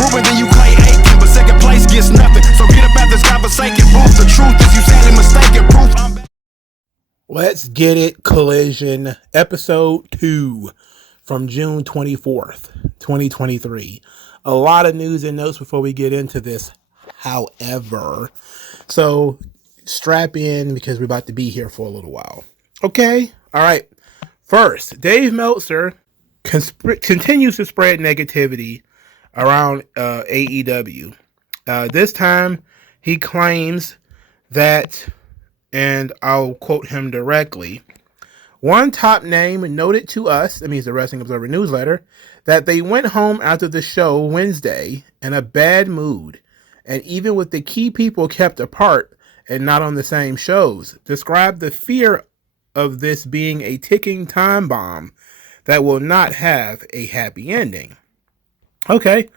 Ruben, then you Clay Aiken, but second place gets nothing. So get up out this godforsaken booth. The truth is you sadly mistaken. Proof I'm back. Let's get it, Collision, episode 2 from June 24th, 2023. A lot of news and notes before we get into this, however. So strap in because we're about to be here for a little while. Okay, all right. First, Dave Meltzer continues to spread negativity around AEW. This time, he claims that, and I'll quote him directly, one top name noted to us, that means the Wrestling Observer newsletter, that they went home after the show Wednesday in a bad mood, and even with the key people kept apart and not on the same shows, described the fear of this being a ticking time bomb that will not have a happy ending. Okay,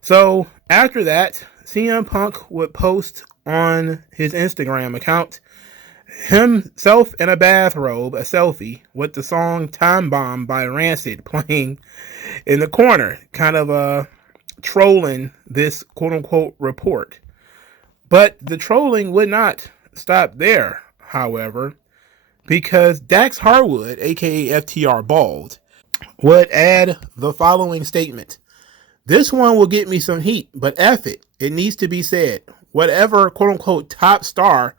so after that, CM Punk would post on his Instagram account himself in a bathrobe, a selfie, with the song Time Bomb by Rancid playing in the corner, kind of trolling this quote-unquote report. But the trolling would not stop there, however, because Dax Harwood, aka FTR Bald, would add the following statement. This one will get me some heat, but F it. It needs to be said. Whatever quote-unquote top star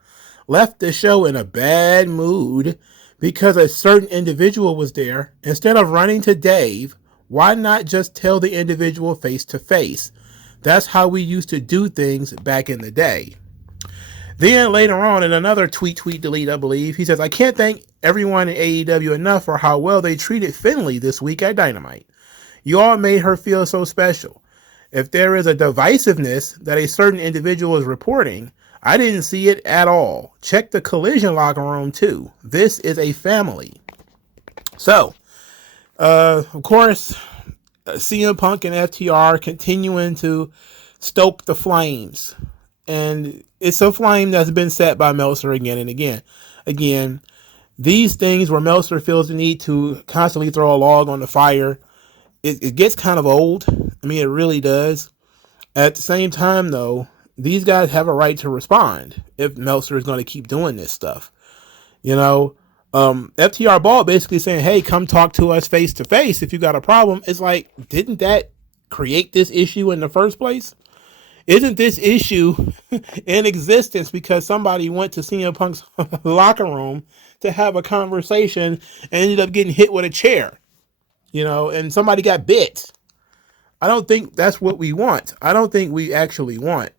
left the show in a bad mood because a certain individual was there, instead of running to Dave, why not just tell the individual face to face? That's how we used to do things back in the day. Then later on in another tweet delete, I believe, he says, I can't thank everyone in AEW enough for how well they treated Finley this week at Dynamite. You all made her feel so special. If there is a divisiveness that a certain individual is reporting, I didn't see it at all. Check the Collision locker room too. This is a family. So, of course, CM Punk and FTR continuing to stoke the flames. And it's a flame that's been set by Meltzer again and again. Again, these things where Meltzer feels the need to constantly throw a log on the fire, it gets kind of old. I mean, it really does. At the same time, though, these guys have a right to respond if Meltzer is going to keep doing this stuff. You know, FTR Ball basically saying, hey, come talk to us face to face if you got a problem. It's like, didn't that create this issue in the first place? Isn't this issue in existence because somebody went to CM Punk's locker room to have a conversation and ended up getting hit with a chair, you know, and somebody got bit? I don't think that's what we want. I don't think we actually want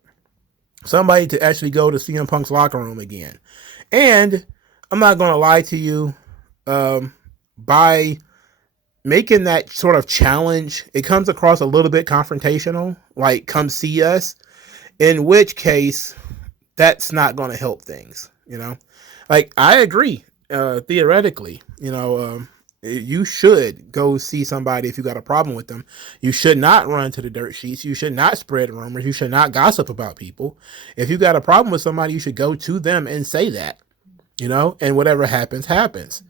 somebody to actually go to CM Punk's locker room again. And I'm not going to lie to you, by making that sort of challenge, it comes across a little bit confrontational, like come see us, in which case that's not going to help things, you know? Like, I agree, theoretically, you know, you should go see somebody if you got a problem with them. You should not run to the dirt sheets. You should not spread rumors. You should not gossip about people. If you got a problem with somebody, you should go to them and say that, you know, and whatever happens, happens.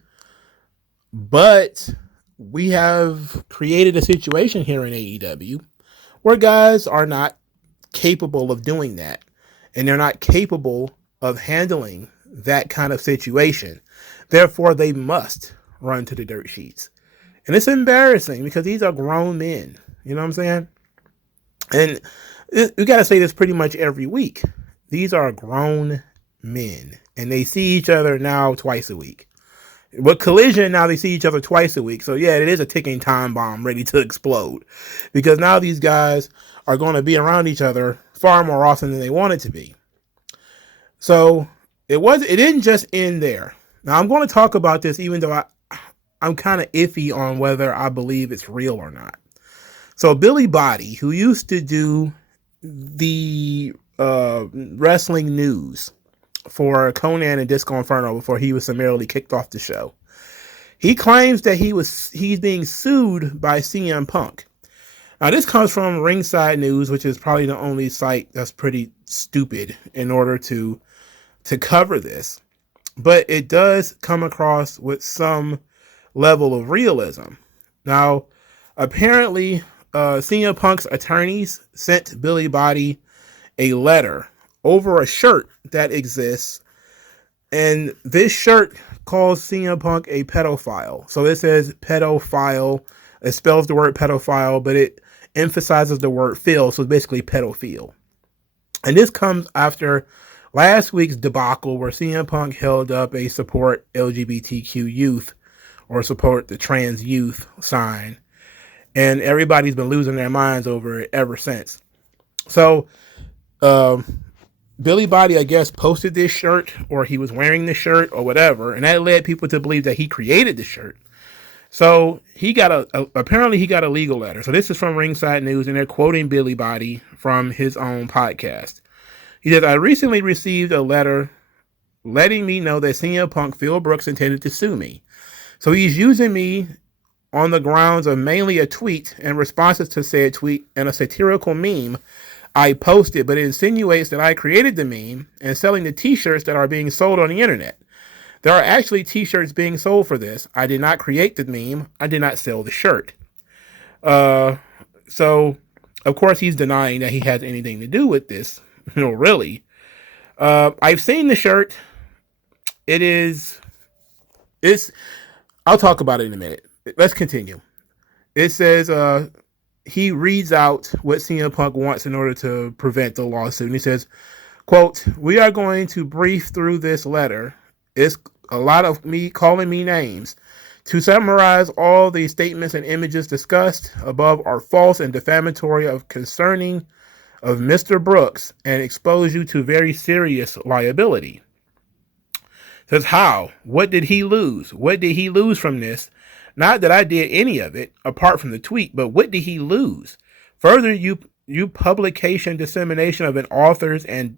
But we have created a situation here in AEW where guys are not capable of doing that, and they're not capable of handling that kind of situation. Therefore, they must run to the dirt sheets. And it's embarrassing because these are grown men. You know what I'm saying? And we got to say this pretty much every week. These are grown men, and they see each other now twice a week. With Collision, now they see each other twice a week. So, yeah, it is a ticking time bomb ready to explode. Because now these guys are going to be around each other far more often than they wanted to be. So, it didn't just end there. Now, I'm going to talk about this even though I'm kind of iffy on whether I believe it's real or not. So, Billy Body, who used to do the wrestling news for Conan and Disco Inferno before he was summarily kicked off the show, he claims that he's being sued by CM Punk. Now, this comes from Ringside News, which is probably the only site that's pretty stupid in order to cover this. But it does come across with some level of realism. Now, apparently, CM Punk's attorneys sent Billy Body a letter over a shirt that exists, and this shirt calls CM Punk a pedophile. So it says pedophile. It spells the word pedophile, but it emphasizes the word phil, so it's basically pedophile. And this comes after last week's debacle where CM Punk held up a support LGBTQ youth or support the trans youth sign. And everybody's been losing their minds over it ever since. So, Billy Body, I guess, posted this shirt, or he was wearing this shirt or whatever. And that led people to believe that he created the shirt. So apparently he got a legal letter. So this is from Ringside News, and they're quoting Billy Body from his own podcast. He says, I recently received a letter letting me know that CM Punk Phil Brooks intended to sue me. So he's using me on the grounds of mainly a tweet and responses to said tweet and a satirical meme I posted, but it insinuates that I created the meme and selling the t-shirts that are being sold on the internet. There are actually t-shirts being sold for this. I did not create the meme. I did not sell the shirt. So, of course, he's denying that he has anything to do with this. Really. I've seen the shirt. I'll talk about it in a minute. Let's continue. It says, he reads out what CM Punk wants in order to prevent the lawsuit. And he says, quote, we are going to brief through this letter. It's a lot of me calling me names. To summarize, all the statements and images discussed above are false and defamatory concerning of Mr. Brooks and expose you to very serious liability. Says how? What did he lose? What did he lose from this? Not that I did any of it, apart from the tweet, but what did he lose? Further, you publication, dissemination of an author's and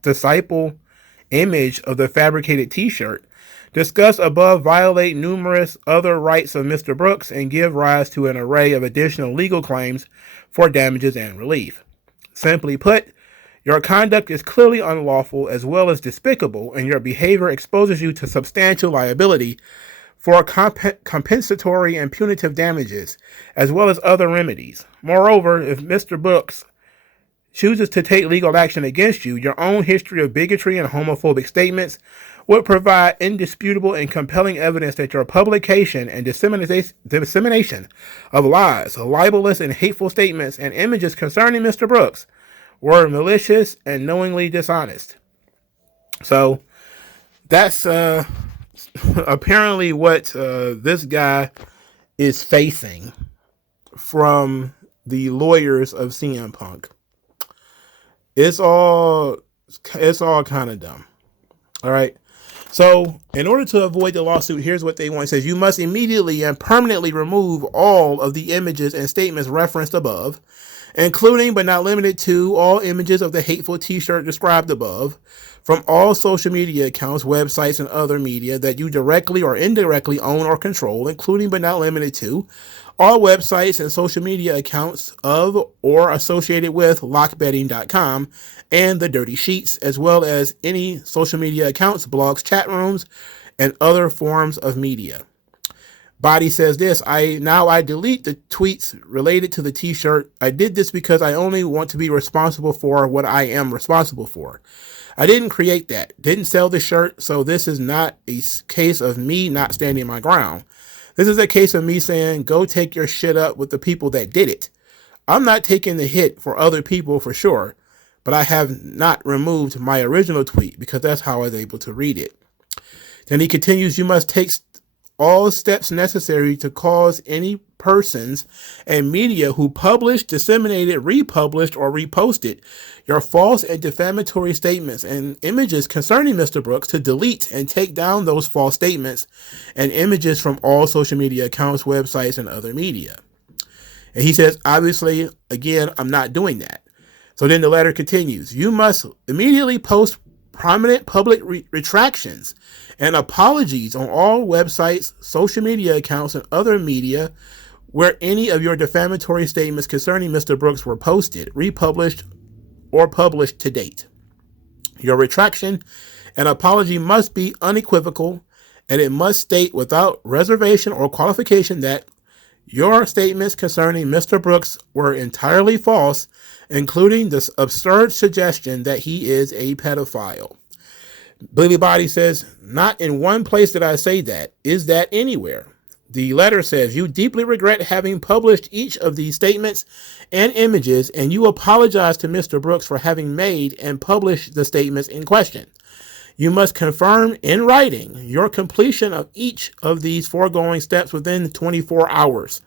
disciple image of the fabricated t-shirt discussed above violate numerous other rights of Mr. Brooks and give rise to an array of additional legal claims for damages and relief. Simply put, your conduct is clearly unlawful as well as despicable, and your behavior exposes you to substantial liability for compensatory and punitive damages, as well as other remedies. Moreover, if Mr. Brooks chooses to take legal action against you, your own history of bigotry and homophobic statements would provide indisputable and compelling evidence that your publication and dissemination of lies, libelous and hateful statements and images concerning Mr. Brooks were malicious and knowingly dishonest. So that's apparently what this guy is facing from the lawyers of CM Punk. It's all kind of dumb. All right. So in order to avoid the lawsuit, here's what they want. It says you must immediately and permanently remove all of the images and statements referenced above, including but not limited to all images of the hateful t-shirt described above, from all social media accounts, websites, and other media that you directly or indirectly own or control, including but not limited to all websites and social media accounts of or associated with lockbetting.com and the Dirty Sheets, as well as any social media accounts, blogs, chat rooms, and other forms of media. Body says this, I delete the tweets related to the t-shirt. I did this because I only want to be responsible for what I am responsible for. I didn't create that, didn't sell the shirt, so this is not a case of me not standing my ground. This is a case of me saying, go take your shit up with the people that did it. I'm not taking the hit for other people for sure, but I have not removed my original tweet because that's how I was able to read it. Then he continues, you must take all steps necessary to cause any persons and media who published, disseminated, republished, or reposted your false and defamatory statements and images concerning Mr. Brooks to delete and take down those false statements and images from all social media accounts, websites, and other media. And he says, obviously, again, I'm not doing that. So then the letter continues, you must immediately post prominent public retractions and apologies on all websites, social media accounts, and other media where any of your defamatory statements concerning Mr. Brooks were posted, republished, or published to date. Your retraction and apology must be unequivocal, and it must state without reservation or qualification that Your statements concerning Mr. Brooks were entirely false, including this absurd suggestion that he is a pedophile. Billy Body says, not in one place did I say that. Is that anywhere? The letter says, you deeply regret having published each of these statements and images, and you apologize to Mr. Brooks for having made and published the statements in question. You must confirm in writing your completion of each of these foregoing steps within 24 hours.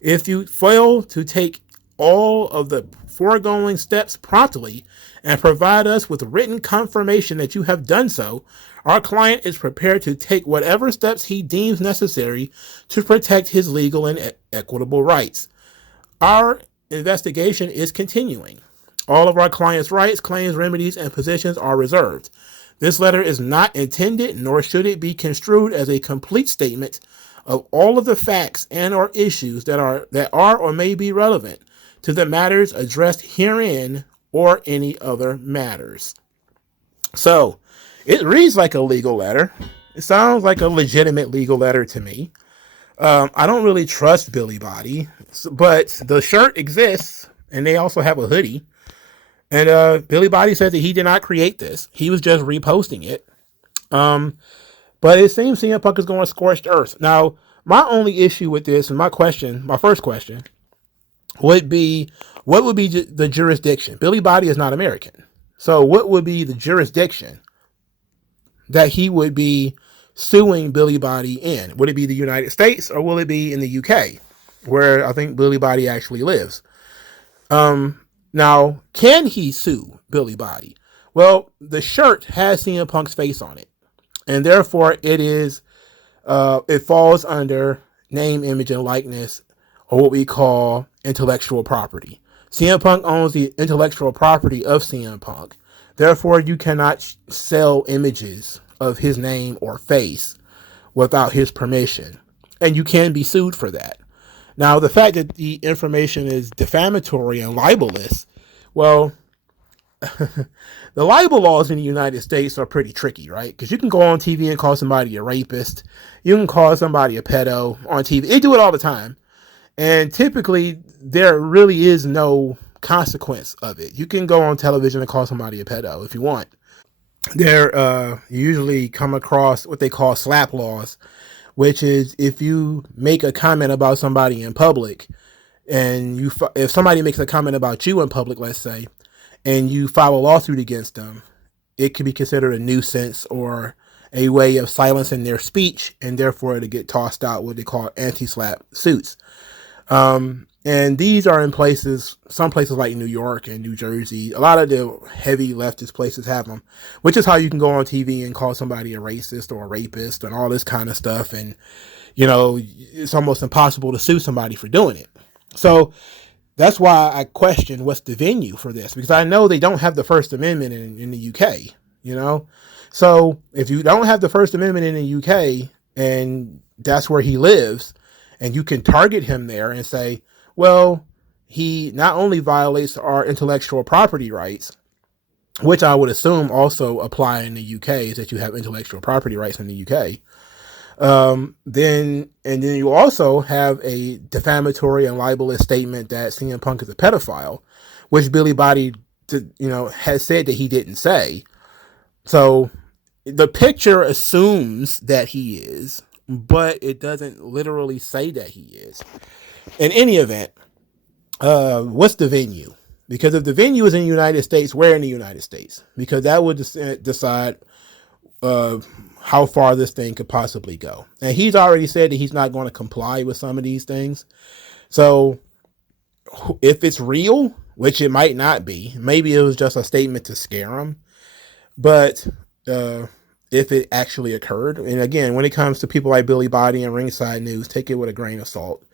If you fail to take all of the foregoing steps promptly and provide us with written confirmation that you have done so, our client is prepared to take whatever steps he deems necessary to protect his legal and equitable rights. Our investigation is continuing. All of our client's rights, claims, remedies, and positions are reserved. This letter is not intended, nor should it be construed as a complete statement of all of the facts and or issues that are or may be relevant to the matters addressed herein or any other matters. So, it reads like a legal letter. It sounds like a legitimate legal letter to me. I don't really trust Billy Body, but the shirt exists, and they also have a hoodie. And Billy Body said that he did not create this. He was just reposting it. But it seems CM Punk is going scorched earth. Now, my only issue with this, and my first question, would be, what would be the jurisdiction? Billy Body is not American. So what would be the jurisdiction that he would be suing Billy Body in? Would it be the United States, or will it be in the UK, where I think Billy Body actually lives? Now, can he sue Billy Body? Well, the shirt has CM Punk's face on it, and therefore it falls under name, image, and likeness, or what we call intellectual property. CM Punk owns the intellectual property of CM Punk. Therefore, you cannot sell images of his name or face without his permission, and you can be sued for that. Now, the fact that the information is defamatory and libelous, well, the libel laws in the United States are pretty tricky, right? Because you can go on TV and call somebody a rapist. You can call somebody a pedo on TV. They do it all the time. And typically, there really is no consequence of it. You can go on television and call somebody a pedo if you want. You usually come across what they call slap laws, which is if you make a comment about somebody in public, and if somebody makes a comment about you in public, let's say, and you file a lawsuit against them, it can be considered a nuisance or a way of silencing their speech, and therefore to get tossed out what they call anti-slap suits. And these are in some places like New York and New Jersey. A lot of the heavy leftist places have them, which is how you can go on TV and call somebody a racist or a rapist and all this kind of stuff. And, it's almost impossible to sue somebody for doing it. So that's why I question what's the venue for this, because I know they don't have the First Amendment in the UK, So if you don't have the First Amendment in the UK and that's where he lives, and you can target him there and say, well, he not only violates our intellectual property rights, which I would assume also apply in the UK, is that you have intellectual property rights in the UK. Then you also have a defamatory and libelous statement that CM Punk is a pedophile, which Billy Body, has said that he didn't say. So the picture assumes that he is, but it doesn't literally say that he is. In any event, what's the venue? Because if the venue is in the United States, where in the United States? Because that would decide how far this thing could possibly go. And he's already said that he's not going to comply with some of these things. So if it's real, which it might not be, maybe it was just a statement to scare him. But if it actually occurred, and again, when it comes to people like Billy Body and Ringside News, take it with a grain of salt.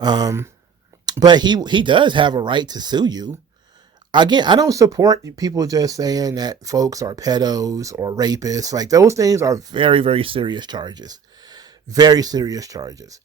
But he does have a right to sue you. Again, I don't support people just saying that folks are pedos or rapists. Like, those things are very, very serious charges. Very serious charges.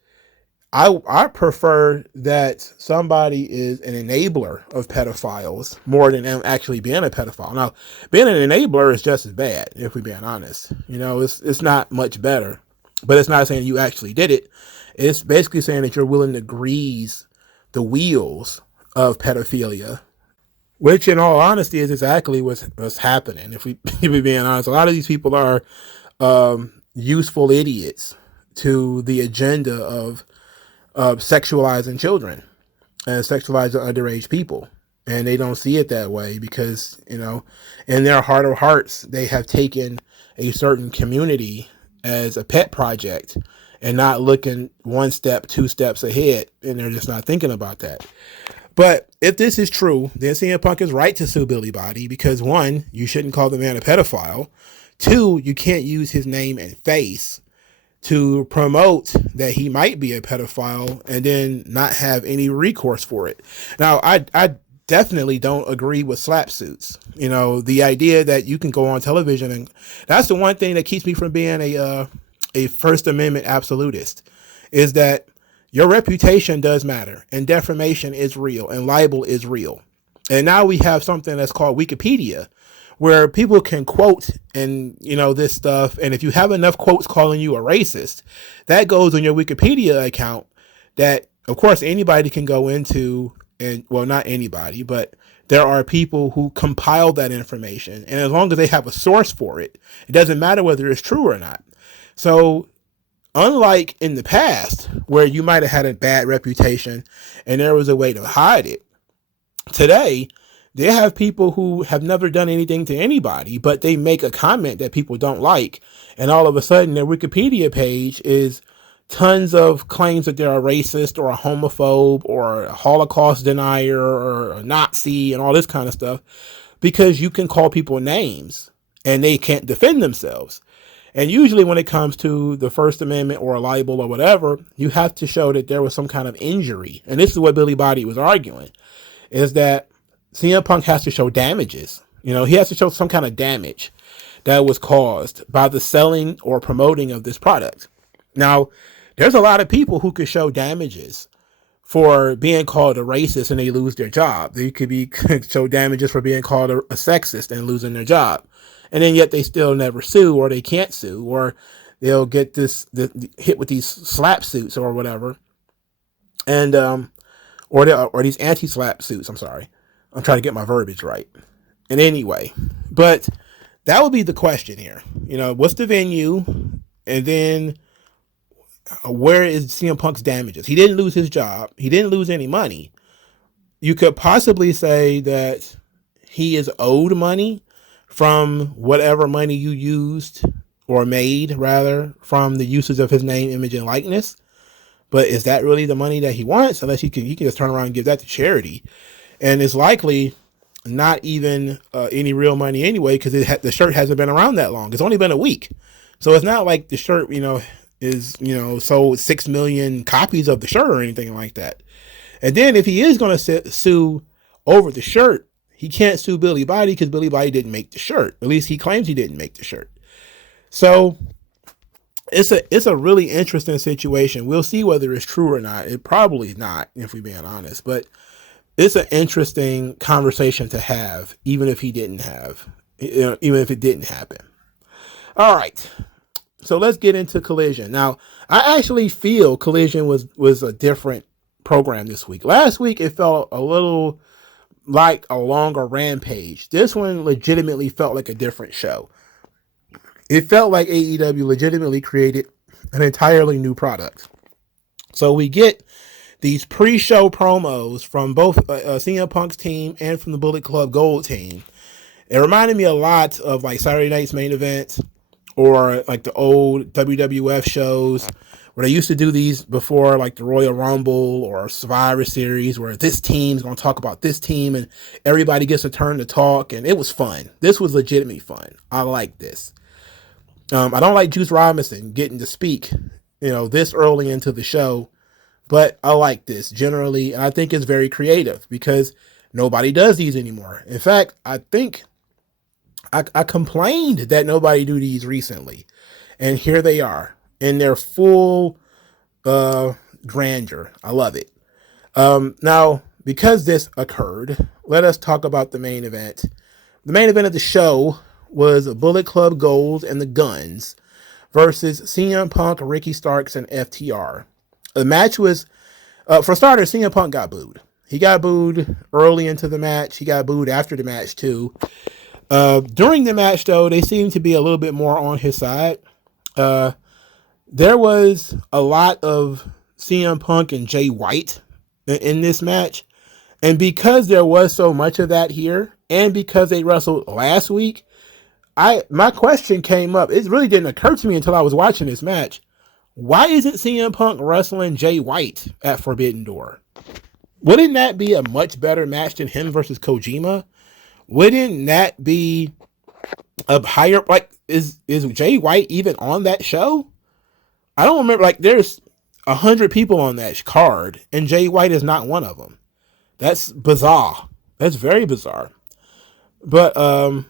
I prefer that somebody is an enabler of pedophiles more than them actually being a pedophile. Now, being an enabler is just as bad, if we're being honest. It's not much better. But it's not saying you actually did it. It's basically saying that you're willing to grease the wheels of pedophilia, which in all honesty is exactly what's happening. If we be being honest, a lot of these people are useful idiots to the agenda of sexualizing children and sexualizing underage people. And they don't see it that way because, in their heart of hearts, they have taken a certain community as a pet project and not looking one step, two steps ahead. And they're just not thinking about that. But if this is true, then CM Punk is right to sue Billy Body because, one, you shouldn't call the man a pedophile. Two, you can't use his name and face to promote that he might be a pedophile and then not have any recourse for it. Now, I definitely don't agree with slap suits. The idea that you can go on television, and that's the one thing that keeps me from being a First Amendment absolutist, is that your reputation does matter, and defamation is real, and libel is real. And now we have something that's called Wikipedia, where people can quote and, this stuff. And if you have enough quotes calling you a racist, that goes on your Wikipedia account that, of course, anybody can go into. And, well, not anybody, but there are people who compile that information. And as long as they have a source for it, it doesn't matter whether it's true or not. So unlike in the past, where you might have had a bad reputation and there was a way to hide it, today, they have people who have never done anything to anybody, but they make a comment that people don't like. And all of a sudden, their Wikipedia page is tons of claims that they're a racist or a homophobe or a Holocaust denier or a Nazi and all this kind of stuff, because you can call people names and they can't defend themselves. And usually when it comes to the First Amendment or a libel or whatever, you have to show that there was some kind of injury. And this is what Billy Body was arguing, is that CM Punk has to show damages. He has to show some kind of damage that was caused by the selling or promoting of this product. Now, there's a lot of people who could show damages for being called a racist and they lose their job. They could show damages for being called a sexist and losing their job. And then yet they still never sue, or they can't sue, or they'll get hit with these slap suits or whatever. And, or these anti-slap suits. I'm sorry. I'm trying to get my verbiage right. And anyway, but that would be the question here. What's the venue? And then where is CM Punk's damages? He didn't lose his job. He didn't lose any money. You could possibly say that he is owed money from whatever money you used or made, rather, from the usage of his name, image, and likeness. But is that really the money that he wants? Unless he can just turn around and give that to charity. And it's likely not even any real money anyway, because the shirt hasn't been around that long. It's only been a week. So it's not like the shirt, is, sold 6 million copies of the shirt or anything like that. And then if he is going to sue over the shirt, he can't sue Billy Body because Billy Body didn't make the shirt. At least he claims he didn't make the shirt. So it's a really interesting situation. We'll see whether it's true or not. It probably is not, if we're being honest, but it's an interesting conversation to have, even if it didn't happen. All right. So let's get into Collision. Now, I actually feel Collision was a different program this week. Last week, it felt a little like a longer Rampage. This one legitimately felt like a different show. It felt like AEW legitimately created an entirely new product. So we get these pre-show promos from both CM Punk's team and from the Bullet Club Gold team. It reminded me a lot of like Saturday Night's Main Event, or like the old WWF shows where they used to do these before, like the Royal Rumble or Survivor Series, where this team's going to talk about this team and everybody gets a turn to talk. And it was fun. This was legitimately fun. I like this. I don't like Juice Robinson getting to speak, this early into the show, but I like this generally. And I think it's very creative because nobody does these anymore. In fact, I think I complained that nobody do these recently, and here they are in their full grandeur. I love it. Now, because this occurred, let us talk about the main event. The main event of the show was Bullet Club Gold and the Guns versus CM Punk, Ricky Starks, and FTR. The match was, for starters, CM Punk got booed. He got booed early into the match. He got booed after the match, too. During the match, though, they seemed to be a little bit more on his side. There was a lot of CM Punk and Jay White in this match. And because there was so much of that here, and because they wrestled last week, my question came up. It really didn't occur to me until I was watching this match. Why isn't CM Punk wrestling Jay White at Forbidden Door? Wouldn't that be a much better match than him versus Kojima? Wouldn't that be a higher, like, is Jay White even on that show? I don't remember, like, there's 100 people on that card, and Jay White is not one of them. That's bizarre. That's very bizarre. But I'm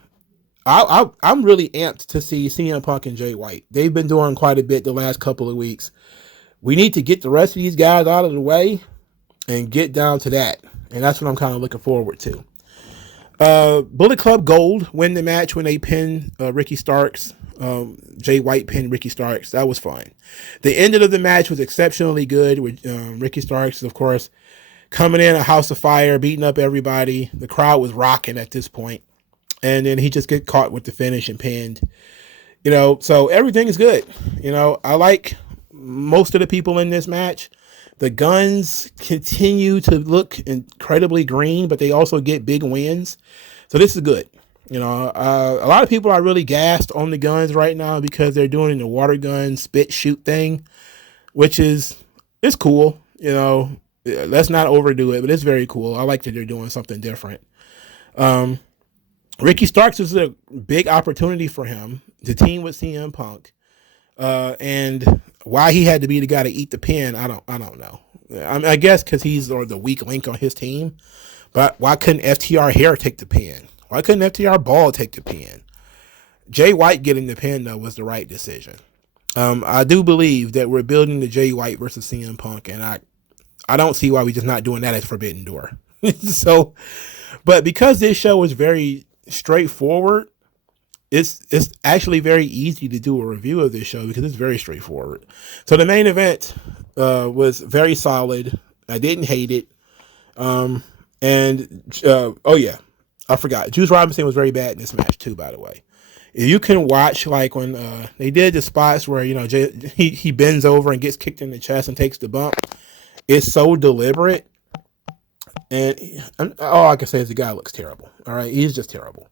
really amped to see CM Punk and Jay White. They've been doing quite a bit the last couple of weeks. We need to get the rest of these guys out of the way and get down to that. And that's what I'm kind of looking forward to. Bullet Club Gold win the match when they pinned Ricky Starks. Jay White pinned Ricky Starks. That was fun. The end of the match was exceptionally good with Ricky Starks, of course, coming in a house of fire, beating up everybody. The crowd was rocking at this point. And then he just get caught with the finish and pinned. So everything is good. I like most of the people in this match. The Guns continue to look incredibly green, but they also get big wins. So this is good. A lot of people are really gassed on the Guns right now because they're doing the water gun spit shoot thing, which it's cool. Let's not overdo it, but it's very cool. I like that they're doing something different. Ricky Starks is a big opportunity for him to team with CM Punk. And why he had to be the guy to eat the pin, I don't know. I guess because he's the weak link on his team. But why couldn't FTR Hair take the pin? Why couldn't FTR Ball take the pin? Jay White getting the pin, though, was the right decision. I do believe that we're building the Jay White versus CM Punk, and I don't see why we're just not doing that at Forbidden Door. But because this show is very straightforward, it's actually very easy to do a review of this show because it's very straightforward. So the main event was very solid. I didn't hate it. I forgot. Juice Robinson was very bad in this match too, by the way. If you can watch, like, when they did the spots where, he bends over and gets kicked in the chest and takes the bump, it's so deliberate. And all I can say is the guy looks terrible. All right. He's just terrible.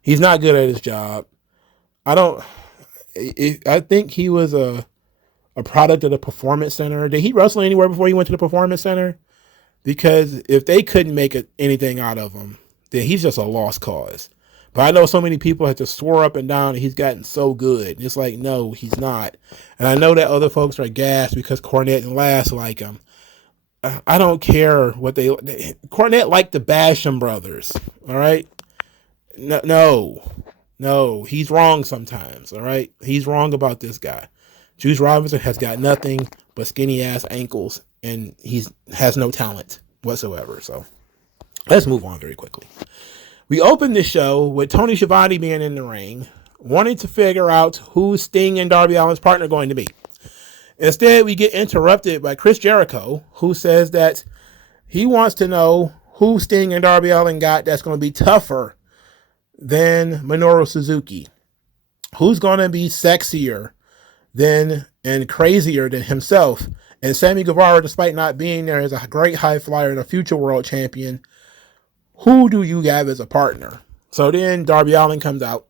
He's not good at his job. I think he was a product of the Performance Center. Did he wrestle anywhere before he went to the Performance Center? Because if they couldn't make anything out of him, then he's just a lost cause. But I know so many people have to swore up and down that he's gotten so good. And it's like, no, he's not. And I know that other folks are gassed because Cornette and Lass like him. I don't care what Cornette liked the Basham brothers. All right. No, he's wrong sometimes. All right. He's wrong about this guy. Juice Robinson has got nothing but skinny ass ankles and has no talent whatsoever. So let's move on very quickly. We opened the show with Tony Schiavone being in the ring, wanting to figure out who Sting and Darby Allin's partner going to be. Instead, we get interrupted by Chris Jericho, who says that he wants to know who Sting and Darby Allin got that's going to be tougher than Minoru Suzuki. Who's going to be sexier and crazier than himself? And Sammy Guevara, despite not being there, is a great high flyer and a future world champion. Who do you have as a partner? So then Darby Allin comes out.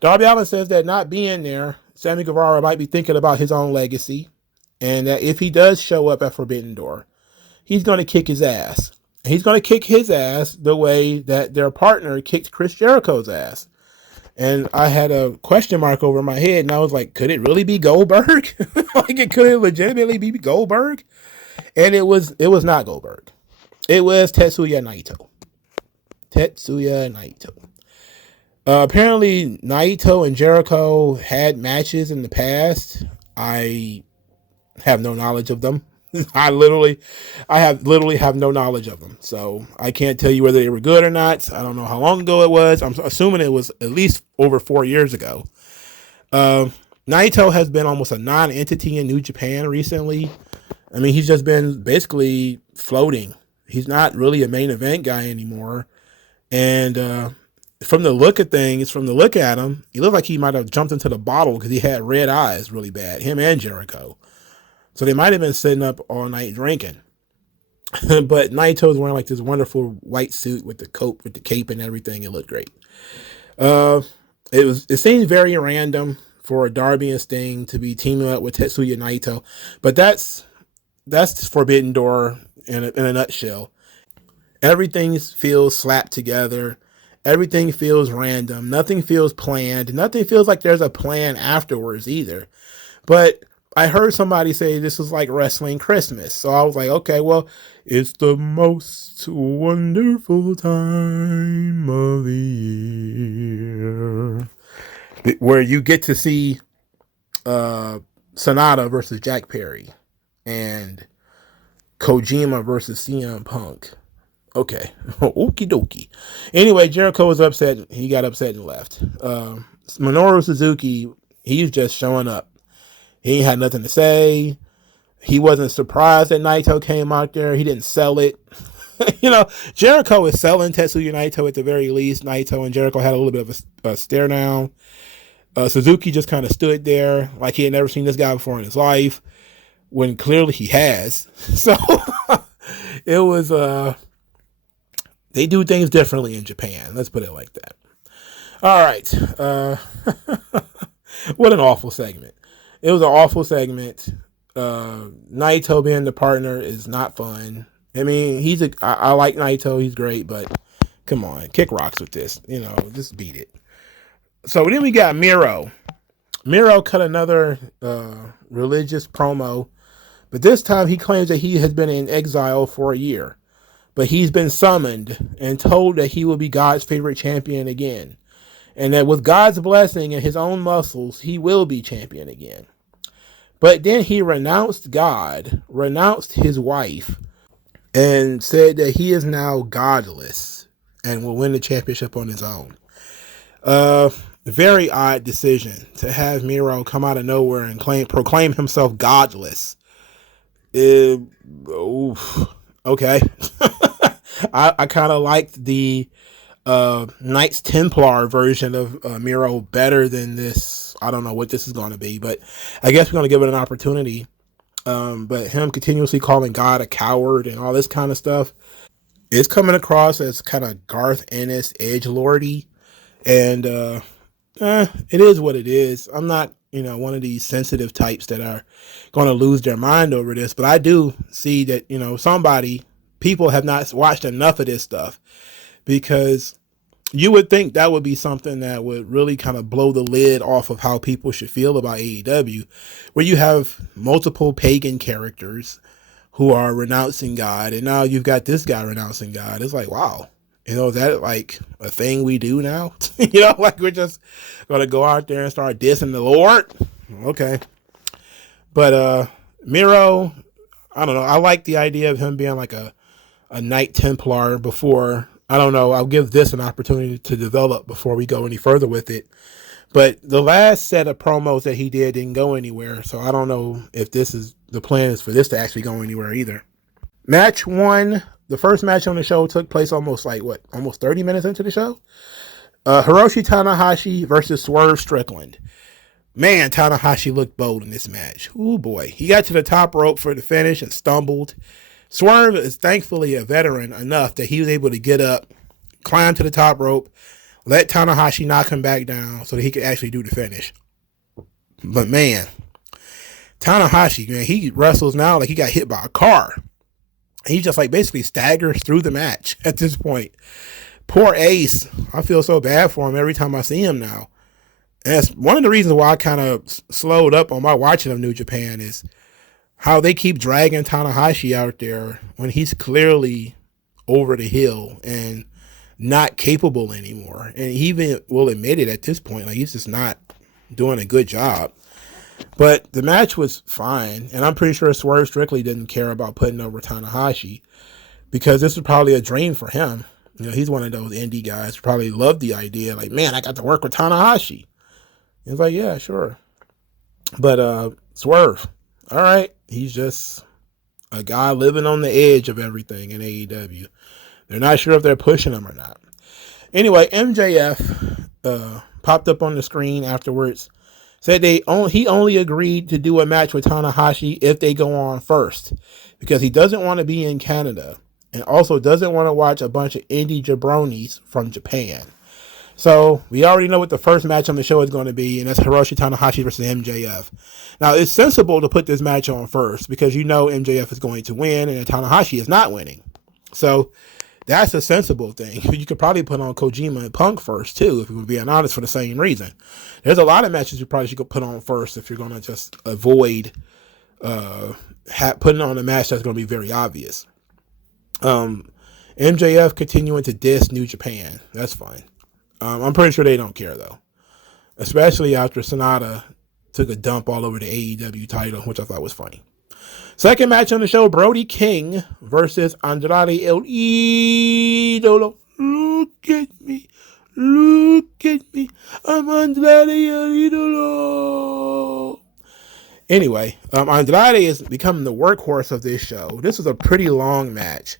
Darby Allin says that not being there, Sammy Guevara might be thinking about his own legacy. And that if he does show up at Forbidden Door, he's going to kick his ass. And he's going to kick his ass the way that their partner kicked Chris Jericho's ass. And I had a question mark over my head, and I was like, could it really be Goldberg? Could it legitimately be Goldberg? And it was not Goldberg. It was Tetsuya Naito. Apparently, Naito and Jericho had matches in the past. I have no knowledge of them. I literally have no knowledge of them. So I can't tell you whether they were good or not. I don't know how long ago it was. I'm assuming it was at least over 4 years ago. Naito has been almost a non-entity in New Japan recently. I mean, he's just been basically floating. He's not really a main event guy anymore. And from the look of things, from the look at him, he looked like he might have jumped into the bottle because he had red eyes really bad, him and Jericho. So they might have been sitting up all night drinking. But Naito's wearing like this wonderful white suit with the coat, with the cape and everything. It looked great. It seemed very random for Darby and Sting to be teaming up with Tetsuya Naito, but that's Forbidden Door in a nutshell. Everything feels slapped together. Everything feels random. Nothing feels planned. Nothing feels like there's a plan afterwards either. But I heard somebody say this was like wrestling Christmas. So I was like, okay, well, it's the most wonderful time of the year. Where you get to see Sonata versus Jack Perry and Kojima versus CM Punk. Okay. Okie dokie. Anyway, Jericho was upset. He got upset and left. Minoru Suzuki, he's just showing up. He ain't had nothing to say. He wasn't surprised that Naito came out there. He didn't sell it. Jericho is selling Tetsuya Naito at the very least. Naito and Jericho had a little bit of a stare down. Suzuki just kind of stood there like he had never seen this guy before in his life, when clearly he has. So it was... They do things differently in Japan. Let's put it like that. All right. What an awful segment. It was an awful segment. Naito being the partner is not fun. I mean, I like Naito. He's great, but come on. Kick rocks with this. Just beat it. So then we got Miro. Miro cut another religious promo, but this time he claims that he has been in exile for a year. But he's been summoned and told that he will be God's favorite champion again. And that with God's blessing and his own muscles, he will be champion again. But then he renounced God, renounced his wife, and said that he is now godless and will win the championship on his own. Very odd decision to have Miro come out of nowhere and proclaim himself godless. Okay. I kind of liked the Knights Templar version of Miro better than this. I don't know what this is going to be, but I guess we're going to give it an opportunity. But him continuously calling God a coward and all this kind of stuff, it's coming across as kind of Garth Ennis, edgelordy. And it is what it is. I'm not, one of these sensitive types that are going to lose their mind over this, but I do see that, people have not watched enough of this stuff, because you would think that would be something that would really kind of blow the lid off of how people should feel about AEW, where you have multiple pagan characters who are renouncing God, and now you've got this guy renouncing God. It's like, wow, is that like a thing we do now? Like we're just going to go out there and start dissing the Lord? Okay. But Miro, I don't know. I like the idea of him being like a Knight Templar before. I don't know. I'll give this an opportunity to develop before we go any further with it. But the last set of promos that he didn't go anywhere. So I don't know if the plan is for this to actually go anywhere either. Match 1. The first match on the show took place almost 30 minutes into the show. Hiroshi Tanahashi versus Swerve Strickland. Man, Tanahashi looked bold in this match. Oh boy. He got to the top rope for the finish and stumbled. Swerve is thankfully a veteran enough that he was able to get up, climb to the top rope, let Tanahashi knock him back down so that he could actually do the finish. But man, Tanahashi, he wrestles now like he got hit by a car. He just like basically staggers through the match at this point. Poor Ace. I feel so bad for him every time I see him now. And that's one of the reasons why I kind of slowed up on my watching of New Japan, is how they keep dragging Tanahashi out there when he's clearly over the hill and not capable anymore. And he even will admit it at this point. Like, he's just not doing a good job. But the match was fine. And I'm pretty sure Swerve Strickland didn't care about putting over Tanahashi, because this was probably a dream for him. He's one of those indie guys who probably loved the idea. Like, man, I got to work with Tanahashi. It's like, yeah, sure. But Swerve, all right, he's just A guy living on the edge of everything in AEW. They're not sure if they're pushing him or not. Anyway, MJF popped up on the screen afterwards. Said he only agreed to do a match with Tanahashi if they go on first, because he doesn't want to be in Canada and also doesn't want to watch a bunch of indie jabronis from Japan. So we already know what the first match on the show is going to be, and that's Hiroshi Tanahashi versus MJF. Now, it's sensible to put this match on first because you know MJF is going to win and Tanahashi is not winning. So that's a sensible thing. You could probably put on Kojima and Punk first, too, if we were being honest, for the same reason. There's a lot of matches you probably should put on first if you're going to just avoid putting on a match that's going to be very obvious. MJF continuing to diss New Japan. That's fine. I'm pretty sure they don't care, though. Especially after Sonata took a dump all over the AEW title, which I thought was funny. Second match on the show, Brody King versus Andrade El Idolo. Look at me. Look at me. I'm Andrade El Idolo. Anyway, Andrade is becoming the workhorse of this show. This was a pretty long match.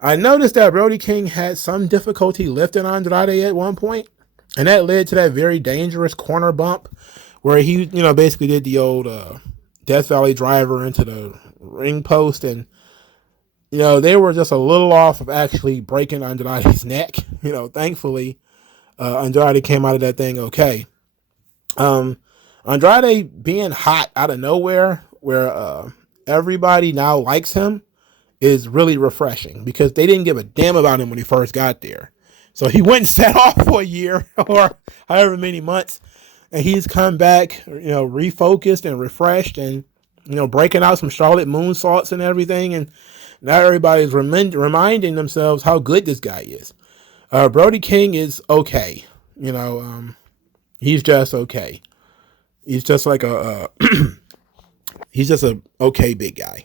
I noticed that Brody King had some difficulty lifting Andrade at one point, and that led to that very dangerous corner bump where he, basically did the old Death Valley driver into the ring post, and, they were just a little off of actually breaking Andrade's neck. Thankfully, Andrade came out of that thing okay. Andrade being hot out of nowhere, where everybody now likes him, is really refreshing because they didn't give a damn about him when he first got there. So he went and sat off for a year or however many months, and he's come back, refocused and refreshed and, breaking out some Charlotte moonsaults and everything. And now everybody's reminding themselves how good this guy is. Brody King is okay. He's just okay. He's just like he's just a okay big guy,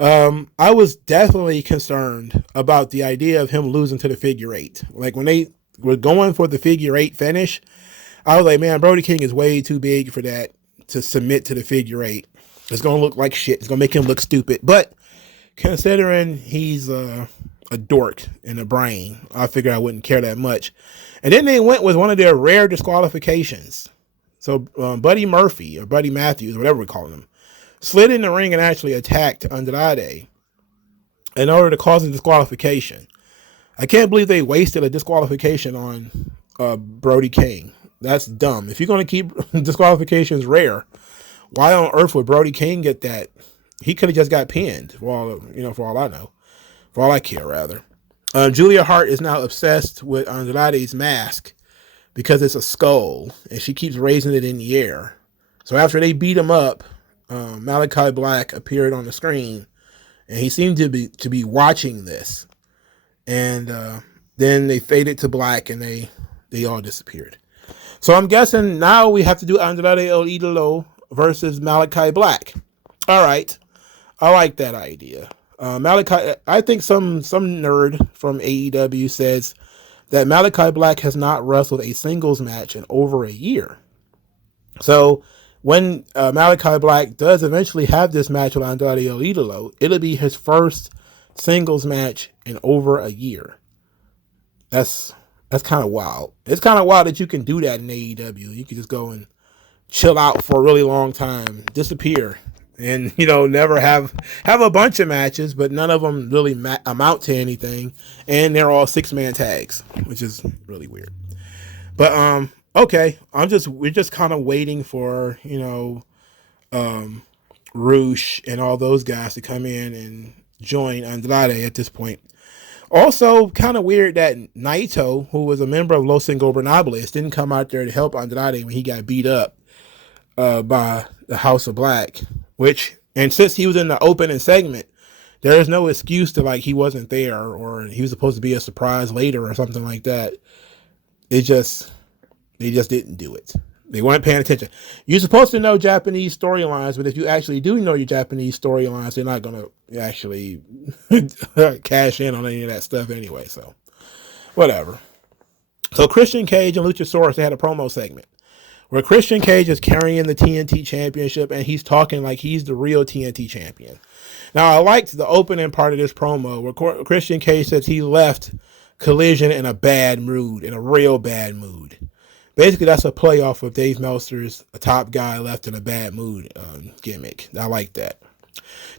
I was definitely concerned about the idea of him losing to the figure eight. Like when they were going for the figure eight finish, I was like, man, Brody King is way too big for that to submit to the figure eight. It's going to look like shit. It's going to make him look stupid. But considering he's a dork in the brain, I figured I wouldn't care that much. And then they went with one of their rare disqualifications. So Buddy Murphy or Buddy Matthews, whatever we're calling him, slid in the ring and actually attacked Andrade in order to cause a disqualification. I can't believe they wasted a disqualification on Brody King. That's dumb. If you're going to keep disqualifications rare, why on earth would Brody King get that? He could have just got pinned for all I know. For all I care, rather. Julia Hart is now obsessed with Andrade's mask because it's a skull, and she keeps raising it in the air. So after they beat him up, Malachi Black appeared on the screen, and he seemed to be watching this. And then they faded to black, and they all disappeared. So I'm guessing now we have to do Andrade El Idolo versus Malachi Black. All right, I like that idea. Malachi, I think some nerd from AEW says that Malachi Black has not wrestled a singles match in over a year. So when Malachi Black does eventually have this match with Andrade El Idolo, it'll be his first singles match in over a year. That's kind of wild. It's kind of wild that you can do that in AEW. You can just go and chill out for a really long time, disappear, and never have a bunch of matches, but none of them really amount to anything, and they're all 6-man tags, which is really weird. But okay, we're just kind of waiting for Roosh and all those guys to come in and join Andrade at this point. Also, kind of weird that Naito, who was a member of Los Ingobernables, didn't come out there to help Andrade when he got beat up by the House of Black. And since he was in the opening segment, there is no excuse to he wasn't there or he was supposed to be a surprise later or something like that. They just didn't do it. They weren't paying attention. You're supposed to know Japanese storylines, but if you actually do know your Japanese storylines, they're not going to actually cash in on any of that stuff anyway. So, whatever. So, Christian Cage and Luchasaurus, they had a promo segment where Christian Cage is carrying the TNT championship and he's talking like he's the real TNT champion. Now, I liked the opening part of this promo where Christian Cage says he left Collision in a bad mood, in a real bad mood. Basically, that's a play off of Dave Meltzer's "a top guy left in a bad mood" gimmick. I like that.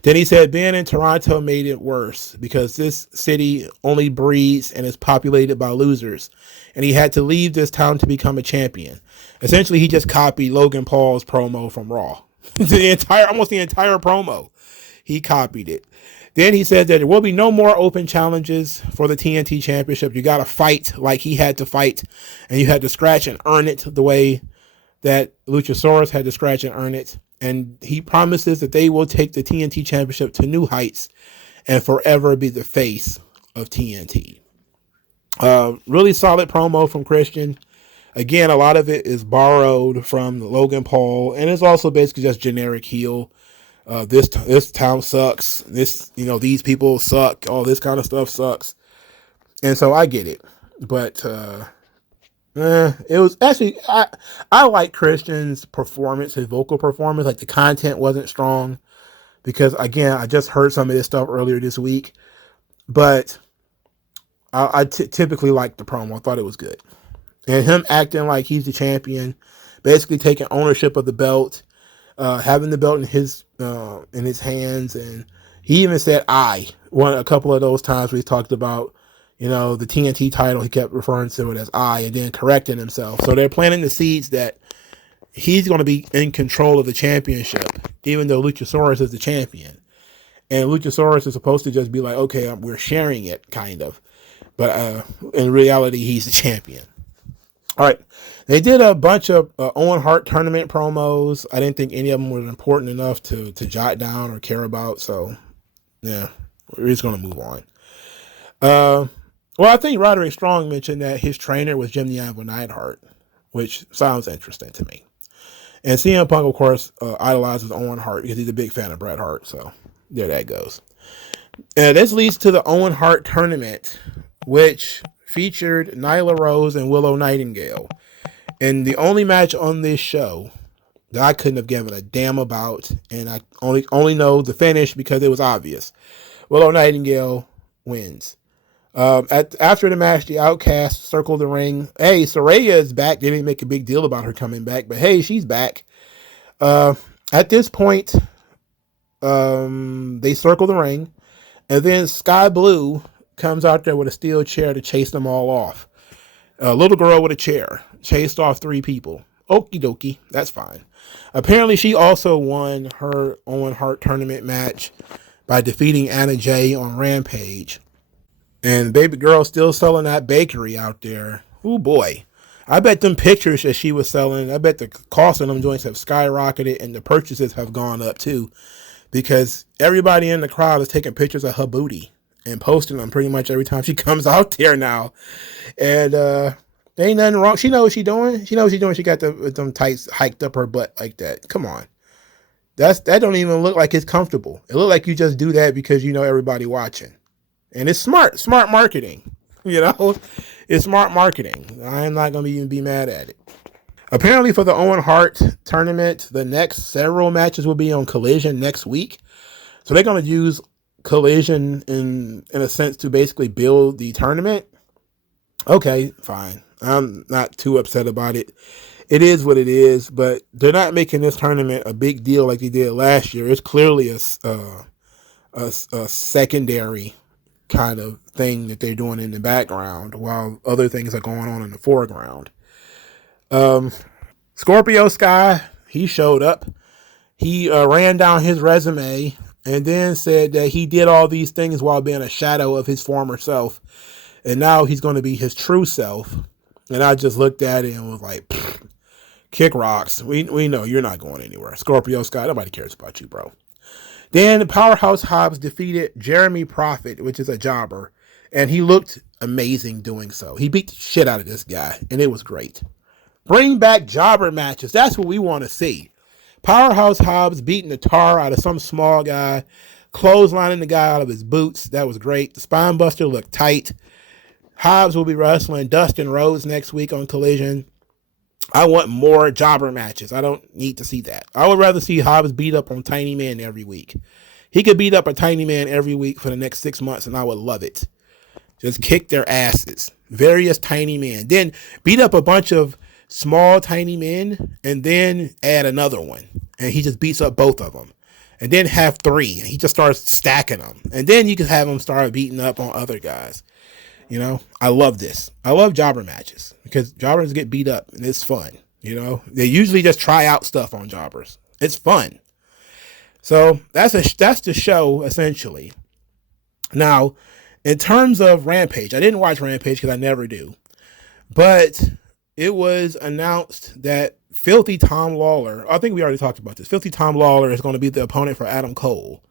Then he said being in Toronto made it worse because this city only breeds and is populated by losers, and he had to leave this town to become a champion. Essentially, he just copied Logan Paul's promo from Raw. Almost the entire promo. He copied it. Then he said that there will be no more open challenges for the TNT Championship. You got to fight like he had to fight, and you had to scratch and earn it the way that Luchasaurus had to scratch and earn it. And he promises that they will take the TNT Championship to new heights and forever be the face of TNT. Really solid promo from Christian. Again, a lot of it is borrowed from Logan Paul, and it's also basically just generic heel. This town sucks. These people suck. All this kind of stuff sucks. And so I get it. But it was actually, I like Christian's performance, his vocal performance. Like, the content wasn't strong because, again, I just heard some of this stuff earlier this week. But I typically like the promo. I thought it was good. And him acting like he's the champion, basically taking ownership of the belt, having the belt in his hands, and he even said a couple of those times where he talked about, the TNT title, he kept referring to it as and then correcting himself. So they're planting the seeds that he's going to be in control of the championship, even though Luchasaurus is the champion. And Luchasaurus is supposed to just be like, okay, we're sharing it, kind of. But in reality, he's the champion. All right. They did a bunch of Owen Hart tournament promos. I didn't think any of them were important enough to jot down or care about. So, yeah, we're just going to move on. Well, I think Roderick Strong mentioned that his trainer was Jim the Anvil Neidhart, which sounds interesting to me. And CM Punk, of course, idolizes Owen Hart because he's a big fan of Bret Hart. So, there that goes. And this leads to the Owen Hart tournament, which featured Nyla Rose and Willow Nightingale. And the only match on this show that I couldn't have given a damn about, and I only know the finish because it was obvious. Willow Nightingale wins. After the match, the Outcasts circled the ring. Hey, Saraya is back. They didn't make a big deal about her coming back, but hey, she's back. At this point, they circle the ring, and then Sky Blue comes out there with a steel chair to chase them all off. A little girl with a chair chased off 3 people. Okie dokie, that's fine. Apparently, she also won her Owen Hart tournament match by defeating Anna Jay on Rampage. And baby girl still selling that bakery out there. Oh boy. I bet them pictures that she was selling, I bet the cost of them joints have skyrocketed and the purchases have gone up too. Because everybody in the crowd is taking pictures of her booty and posting them pretty much every time she comes out there now. And ain't nothing wrong. She knows what she's doing. She knows what she's doing. She got them tights hiked up her butt like that. Come on. That don't even look like it's comfortable. It look like you just do that because you know everybody watching. And it's smart marketing. It's smart marketing. I'm not going to even be mad at it. Apparently for the Owen Hart tournament, the next several matches will be on Collision next week. So they're going to use Collision in a sense to basically build the tournament. Okay, fine. I'm not too upset about it. It is what it is, but they're not making this tournament a big deal like they did last year. It's clearly a secondary kind of thing that they're doing in the background while other things are going on in the foreground. Scorpio Sky, he showed up. He ran down his resume and then said that he did all these things while being a shadow of his former self. And now he's going to be his true self. And I just looked at it and was like, kick rocks. We know you're not going anywhere. Scorpio Sky, nobody cares about you, bro. Then Powerhouse Hobbs defeated Jeremy Prophet, which is a jobber. And he looked amazing doing so. He beat the shit out of this guy. And it was great. Bring back jobber matches. That's what we want to see. Powerhouse Hobbs beating the tar out of some small guy, clotheslining the guy out of his boots. That was great. The spine buster looked tight. Hobbs will be wrestling Dustin Rhodes next week on Collision. I want more jobber matches. I don't need to see that. I would rather see Hobbs beat up on tiny men every week. He could beat up a tiny man every week for the next 6 months, and I would love it. Just kick their asses. Various tiny men. Then beat up a bunch of small tiny men, and then add another one. And he just beats up both of them. And then have 3. And he just starts stacking them. And then you can have him start beating up on other guys. You know, I love this. I love jobber matches because jobbers get beat up and it's fun. You know, they usually just try out stuff on jobbers. It's fun. So that's the show essentially. Now, in terms of Rampage, I didn't watch Rampage because I never do, but it was announced that Filthy Tom Lawler, I think we already talked about this. Filthy Tom Lawler is going to be the opponent for Adam Cole.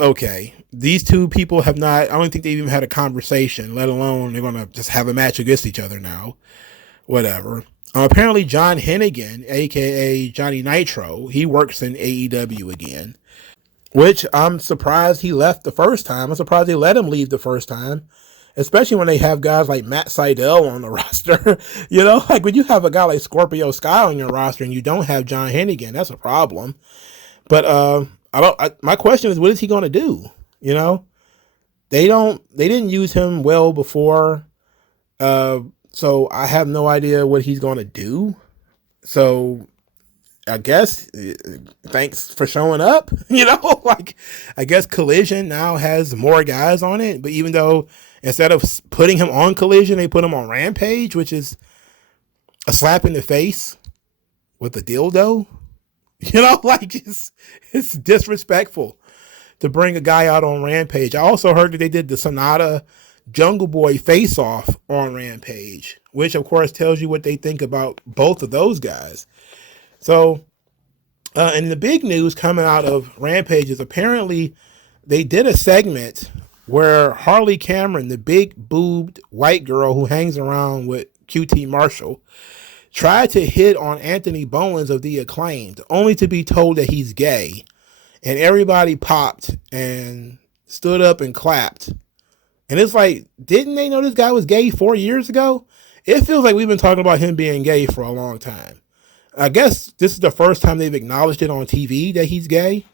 Okay, these two people have not, I don't think they've even had a conversation, let alone they're going to just have a match against each other now. Whatever. Apparently John Hennigan, aka Johnny Nitro, he works in AEW again, which I'm surprised he left the first time. I'm surprised they let him leave the first time, especially when they have guys like Matt Sydal on the roster. You know, like when you have a guy like Scorpio Sky on your roster and you don't have John Hennigan, that's a problem. But my question is, what is he going to do? You know, they didn't use him well before. So I have no idea what he's going to do. So I guess thanks for showing up, you know, like I guess Collision now has more guys on it, but even though instead of putting him on Collision, they put him on Rampage, which is a slap in the face with a dildo. You know, like it's disrespectful to bring a guy out on Rampage. I also heard that they did the Sonata Jungle Boy face-off on Rampage, which of course tells you what they think about both of those guys. So, and the big news coming out of Rampage is apparently they did a segment where Harley Cameron, the big boobed white girl who hangs around with QT Marshall, tried to hit on Anthony Bowens of The Acclaimed, only to be told that he's gay. And everybody popped and stood up and clapped. And it's like, didn't they know this guy was gay 4 years ago? It feels like we've been talking about him being gay for a long time. I guess this is the first time they've acknowledged it on TV that he's gay.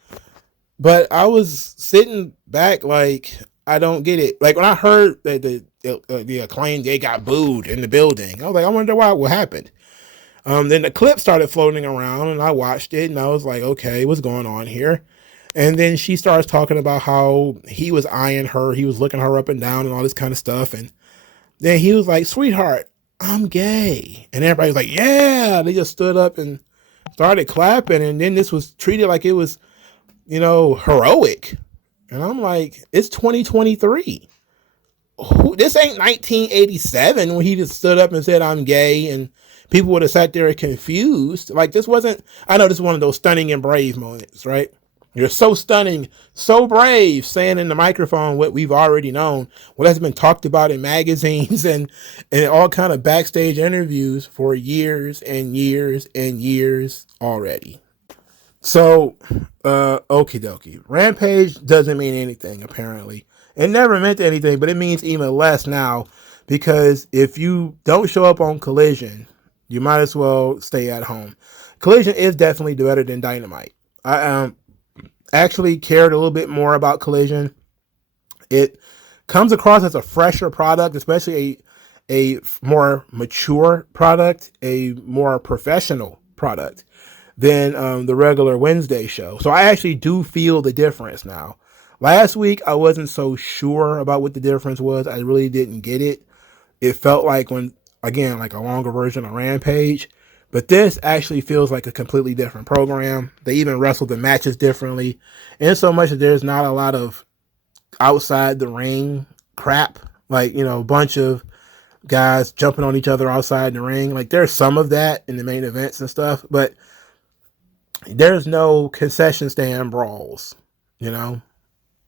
But I was sitting back like, I don't get it. Like when I heard that the Acclaimed, they got booed in the building, I was like, I wonder what happened. Then the clip started floating around and I watched it and I was like, okay, what's going on here? And then she starts talking about how he was eyeing her. He was looking her up and down and all this kind of stuff. And then he was like, sweetheart, I'm gay. And everybody was like, yeah, they just stood up and started clapping. And then this was treated like it was, you know, heroic. And I'm like, it's 2023. This ain't 1987 when he just stood up and said, I'm gay. And people would have sat there confused. Like this wasn't, I know this is one of those stunning and brave moments, right? You're so stunning, so brave, saying in the microphone what we've already known, what has been talked about in magazines and all kind of backstage interviews for years and years and years already. So, okie dokie. Rampage doesn't mean anything, apparently. It never meant anything, but it means even less now, because if you don't show up on Collision, you might as well stay at home. Collision is definitely better than Dynamite. I actually cared a little bit more about Collision. It comes across as a fresher product, especially a more mature product, a more professional product than the regular Wednesday show. So I actually do feel the difference now. Last week, I wasn't so sure about what the difference was. I really didn't get it. It felt like like a longer version of Rampage. But this actually feels like a completely different program. They even wrestle the matches differently. And so much that there's not a lot of outside the ring crap. Like, you know, a bunch of guys jumping on each other outside the ring. Like, there's some of that in the main events and stuff. But there's no concession stand brawls, you know.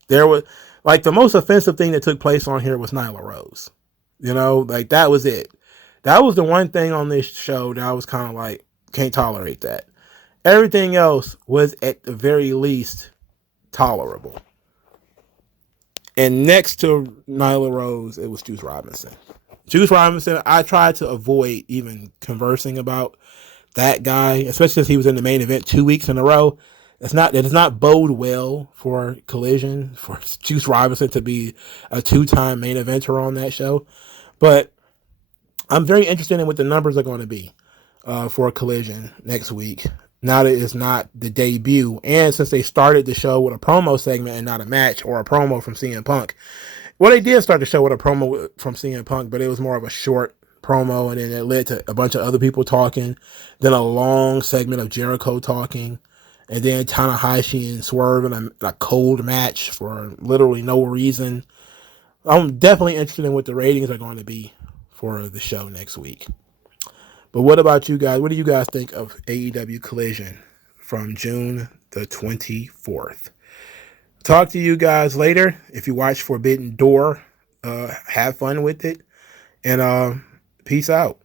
There was, like, the most offensive thing that took place on here was Nyla Rose. You know, like, that was it. That was the one thing on this show that I was kind of like, can't tolerate that. Everything else was at the very least tolerable. And next to Nyla Rose, it was Juice Robinson. Juice Robinson, I tried to avoid even conversing about that guy, especially since he was in the main event 2 weeks in a row. It does not bode well for Collision, for Juice Robinson to be a 2-time main eventer on that show. But I'm very interested in what the numbers are going to be for Collision next week. Now that it's not the debut, and since they started the show with a promo segment and not a match or a promo from CM Punk. Well, they did start the show with a promo from CM Punk, but it was more of a short promo, and then it led to a bunch of other people talking, then a long segment of Jericho talking, and then Tanahashi and Swerve in a cold match for literally no reason. I'm definitely interested in what the ratings are going to be for the show next week. But what about you guys? What do you guys think of AEW Collision from June the 24th? Talk to you guys later. If you watch Forbidden Door, have fun with it. And peace out.